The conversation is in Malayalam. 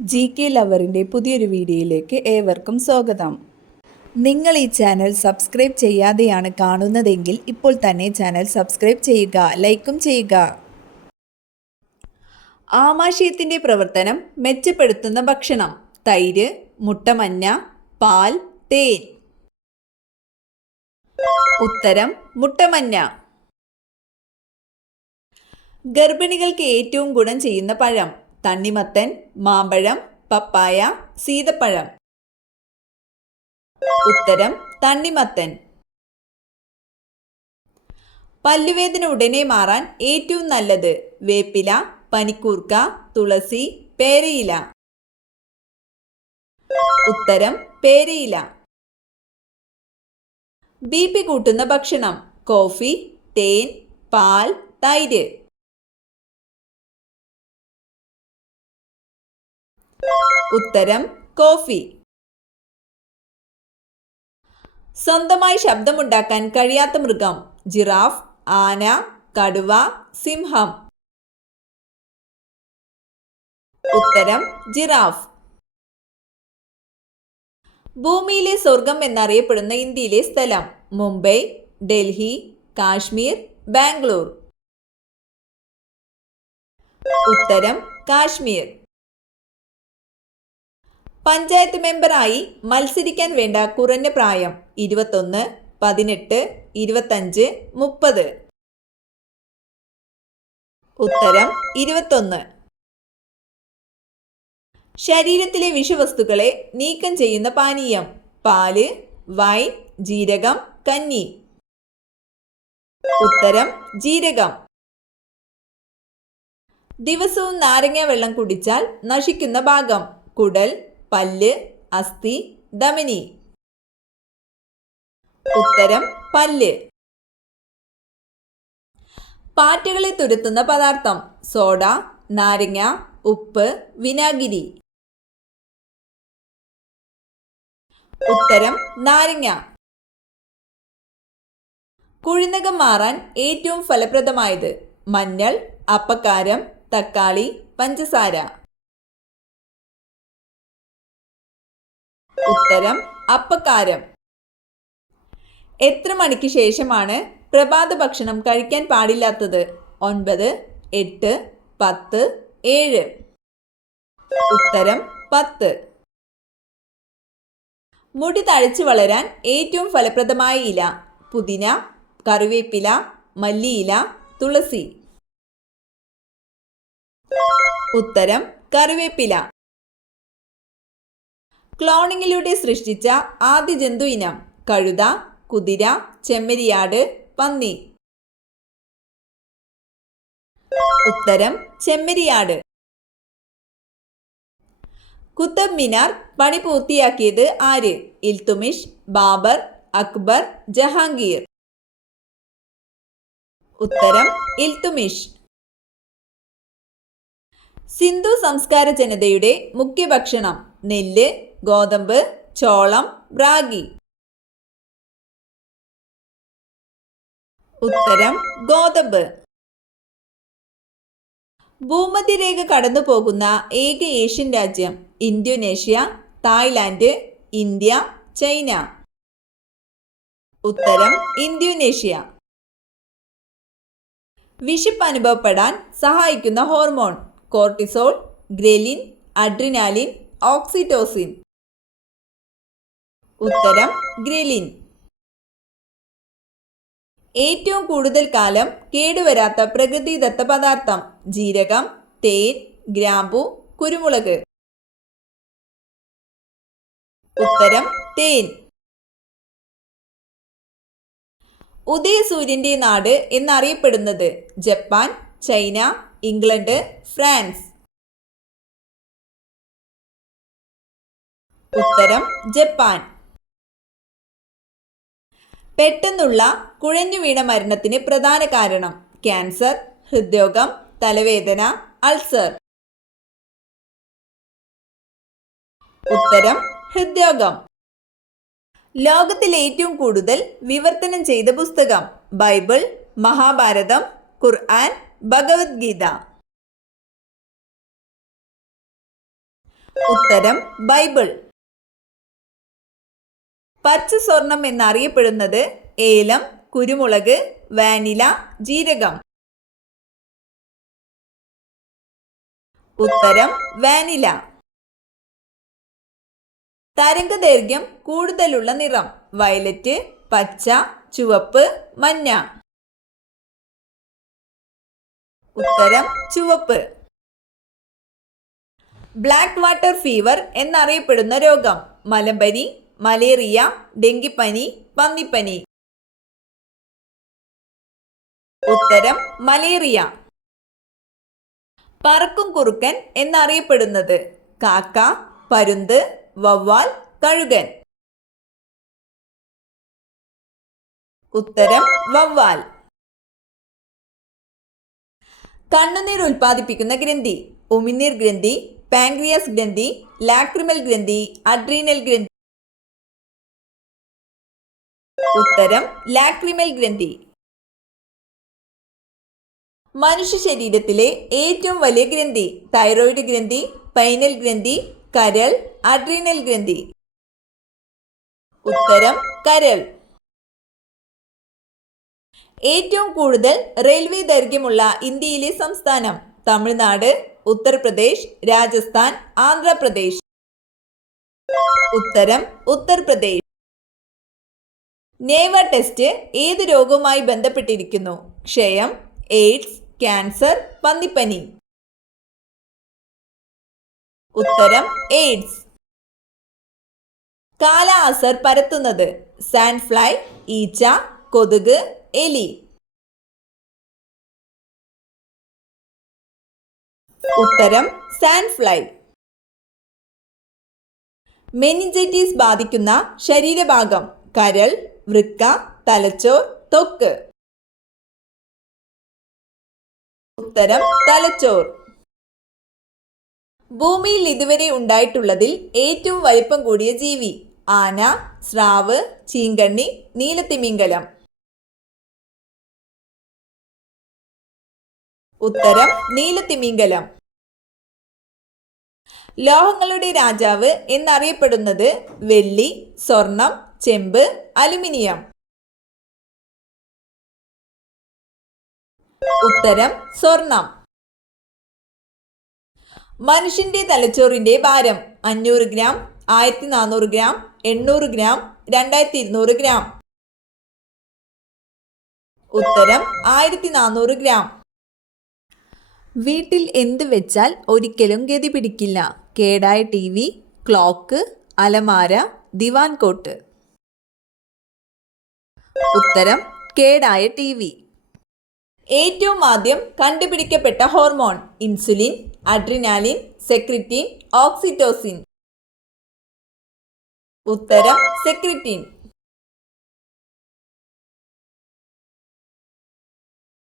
GK ലവറിൻ്റെ പുതിയൊരു വീഡിയോയിലേക്ക് ഏവർക്കും സ്വാഗതം. നിങ്ങൾ ഈ ചാനൽ സബ്സ്ക്രൈബ് ചെയ്യാതെയാണ് കാണുന്നതെങ്കിൽ ഇപ്പോൾ തന്നെ ചാനൽ സബ്സ്ക്രൈബ് ചെയ്യുക, ലൈക്കും ചെയ്യുക. ആമാശയത്തിൻ്റെ പ്രവർത്തനം മെച്ചപ്പെടുത്തുന്ന ഭക്ഷണം: തൈര്, മുട്ടമഞ്ഞ, പാൽ, തേൻ. ഉത്തരം മുട്ടമഞ്ഞ. ഗർഭിണികൾക്ക് ഏറ്റവും ഗുണം ചെയ്യുന്ന പഴം: തണ്ണിമത്തൻ, മാമ്പഴം, പപ്പായ, സീതപ്പഴം. ഉത്തരം തണ്ണിമത്തൻ. പല്ലുവേദന ഉടനെ മാറാൻ ഏറ്റവും നല്ലത്: വേപ്പില, പനിക്കൂർക്ക, തുളസി, പേരയില. ഉത്തരം പേരയില. BP കൂട്ടുന്ന ഭക്ഷണം: കോഫി, തേൻ, പാൽ, തൈര്. ഉത്തരം കോഫി. സ്വന്തമായി ശബ്ദമുണ്ടാക്കാൻ കഴിയാത്ത മൃഗം: ജിറാഫ്, ആന, കടുവ, സിംഹം. ഉത്തരം ജിറാഫ്. ഭൂമിയിലെ സ്വർഗം എന്നറിയപ്പെടുന്ന ഇന്ത്യയിലെ സ്ഥലം: മുംബൈ, ഡൽഹി, കാശ്മീർ, ബാംഗ്ലൂർ. ഉത്തരം കാശ്മീർ. പഞ്ചായത്ത് മെമ്പറായി മത്സരിക്കാൻ വേണ്ട കുറഞ്ഞ പ്രായം: 21, 18, 25, 30. ഉത്തരം 21. ശരീരത്തിലെ വിഷവസ്തുക്കളെ നീക്കം ചെയ്യുന്ന പാനീയം: പാല്, വൈൻ, ജീരകം, കഞ്ഞി. ഉത്തരം ജീരകം. ദിവസവും നാരങ്ങ വെള്ളം കുടിച്ചാൽ നശിക്കുന്ന ഭാഗം: കുടൽ, പല്ല്, അസ്ഥി, ധമനി. ഉത്തരം പല്ല്. പാറ്റകളെ തുരത്തുന്ന പദാർത്ഥം: സോഡ, നാരങ്ങ, ഉപ്പ്, വിനാഗിരി. ഉത്തരം നാരങ്ങ. കുഴിനകം മാറാൻ ഏറ്റവും ഫലപ്രദമായത്: മഞ്ഞൾ, അപ്പക്കാരം, തക്കാളി, പഞ്ചസാര. ഉത്തരം അപ്പക്കാരം. എത്ര മണിക്ക് ശേഷമാണ് പ്രഭാത ഭക്ഷണം കഴിക്കാൻ പാടില്ലാത്തത്? 9, 8, 10, 7. ഉത്തരം 10. മുടി തഴച്ചു വളരാൻ ഏറ്റവും ഫലപ്രദമായ ഇല: പുതിന, കറിവേപ്പില, മല്ലിയില, തുളസി. ഉത്തരം കറിവേപ്പില. ക്ലോണിങ്ങിലൂടെ സൃഷ്ടിച്ച ആദ്യ ജന്തു ഇനം: കഴുത, കുതിര, ചെമ്മരിയാട്, പന്നി. ഉത്തരം ചെമ്മരിയാട്. കുത്തബ് മിനാർ പണി പൂർത്തിയാക്കിയത് ആര്? ഇൽത്തുമിഷ്, ബാബർ, അക്ബർ, ജഹാംഗീർ. ഉത്തരം ഇൽത്തുമിഷ്. സിന്ധു സംസ്കാര ജനതയുടെ മുഖ്യ ഭക്ഷണം: നെല്ല്, ഗോതമ്പ്, ചോളം, റാഗി. ഉത്തരം ഗോതമ്പ്. ഭൂമധ്യരേഖ കടന്നു പോകുന്ന ഏക ഏഷ്യൻ രാജ്യം: ഇന്തോനേഷ്യ, തായ്ലാന്റ്, ഇന്ത്യ, ചൈന. ഉത്തരം ഇന്തോനേഷ്യ. വിശപ്പ് അനുഭവപ്പെടാൻ സഹായിക്കുന്ന ഹോർമോൺ: കോർട്ടിസോൾ, ഗ്രേലിൻ, അഡ്രിനാലിൻ, ഓക്സിറ്റോസിൻ. ഉത്തരം ഗ്രേലിൻ. ഏറ്റവും കൂടുതൽ കാലം കേടുവരാത്ത പ്രകൃതിദത്ത പദാർത്ഥം: ജീരകം, തേൻ, ഗ്രാമ്പു, കുരുമുളക്. ഉത്തരം തേൻ. ഉദയസൂര്യന്റെ നാട് എന്നറിയപ്പെടുന്നത്: ജപ്പാൻ, ചൈന, ഇംഗ്ലണ്ട്, ഫ്രാൻസ്. ഉത്തരം ജപ്പാൻ. പെട്ടെന്നുള്ള കുഴഞ്ഞു വീണ മരണത്തിന് പ്രധാന കാരണം: ക്യാൻസർ, ഹൃദ്രോഗം, തലവേദന, അൾസർ. ഉത്തരം ഹൃദ്രോഗം. ലോകത്തിൽ ഏറ്റവും കൂടുതൽ വിവർത്തനം ചെയ്ത പുസ്തകം: ബൈബിൾ, മഹാഭാരതം, ഖുർആൻ, ഭഗവത്ഗീത. ഉത്തരം ബൈബിൾ. പച്ച സ്വർണം എന്നറിയപ്പെടുന്നത് ഏലം, കുരുമുളക്, വാനില, ജീരകം. ഉത്തരം വാനില. തരംഗദൈർഘ്യം കൂടുതലുള്ള നിറം വയലറ്റ്, പച്ച, ചുവപ്പ്, മഞ്ഞ. ഉത്തരം ചുവപ്പ്. ബ്ലാക്ക് വാട്ടർ ഫീവർ എന്നറിയപ്പെടുന്ന രോഗം മലമ്പനി, മലേറിയ, ഡെങ്കിപ്പനി, പന്നിപ്പനി. ഉത്തരം മലേറിയ. പറക്കും കുറുക്കൻ എന്നറിയപ്പെടുന്നത് കാക്ക, പരുന്ത്, വവ്വാൽ, കഴുകൻ. ഉത്തരം വവ്വാൽ. കണ്ണുനീർ ഉൽപ്പാദിപ്പിക്കുന്ന ഗ്രന്ഥി ഉമിനീർ ഗ്രന്ഥി, പാൻക്രിയാസ് ഗ്രന്ഥി, ലാക്രിമൽ ഗ്രന്ഥി, അഡ്രീനൽ ഗ്രന്ഥി. ഉത്തരം ലാക്രിമൽ ഗ്രന്ഥി. മനുഷ്യ ശരീരത്തിലെ ഏറ്റവും വലിയ ഗ്രന്ഥി തൈറോയിഡ് ഗ്രന്ഥി, പൈനൽ ഗ്രന്ഥി, കരൾ, അഡ്രീനൽ ഗ്രന്ഥി. ഉത്തരം കരൾ. ഏറ്റവും കൂടുതൽ റെയിൽവേ ദൈർഘ്യമുള്ള ഇന്ത്യയിലെ സംസ്ഥാനം തമിഴ്നാട്, ഉത്തർപ്രദേശ്, രാജസ്ഥാൻ, ആന്ധ്രാപ്രദേശ്. ഉത്തരം ഉത്തർപ്രദേശ്. നേവ ടെസ്റ്റ് ഏത് രോഗവുമായി ബന്ധപ്പെട്ടിരിക്കുന്നു? ക്ഷയം, എയ്ഡ്സ്, ക്യാൻസർ, പന്നിപ്പനി. ഉത്തരം എയ്ഡ്സ്. കാല അസർ പരത്തുന്നത് സാൻഡ് ഫ്ലൈ, ഈച്ച, കൊതുക്, എലി. ഉത്തരം സാൻഡ് ഫ്ലൈ. മെനിഞ്ചൈറ്റിസ് ബാധിക്കുന്ന ശരീരഭാഗം കരൾ, വൃക്ക, തലച്ചോർ, ത്വക്ക്. ഉത്തരം തലച്ചോർ. ഭൂമിയിൽ ഇതുവരെ ഉണ്ടായിട്ടുള്ളതിൽ ഏറ്റവും വലിപ്പം കൂടിയ ജീവി ആന, സ്രാവ്, ചീങ്കണ്ണി, നീലത്തിമിംഗലം. ഉത്തരം നീലത്തിമിംഗലം. ലോഹങ്ങളുടെ രാജാവ് എന്നറിയപ്പെടുന്നത് വെള്ളി, സ്വർണം, ചെമ്പ്, അലുമിനിയം. ഉത്തരം സ്വർണം. മനുഷ്യന്റെ തലച്ചോറിന്റെ ഭാരം 500 ഗ്രാം, 1400 ഗ്രാം, 800 ഗ്രാം, 2200 ഗ്രാം. ഉത്തരം 1400 ഗ്രാം. വീട്ടിൽ എന്ത് വെച്ചാൽ ഒരിക്കലും ഗതി പിടിക്കില്ല? കേടായ TV, ക്ലോക്ക്, അലമാര, ദിവാൻ കോട്ട്. ഉത്തരം കേടായ TV. ഏറ്റവും ആദ്യം കണ്ടുപിടിക്കപ്പെട്ട ഹോർമോൺ ഇൻസുലിൻ, അഡ്രിനാലിൻ, സെക്രിറ്റിൻ, ഓക്സിറ്റോസിൻ. ഉത്തരം സെക്രിറ്റിൻ.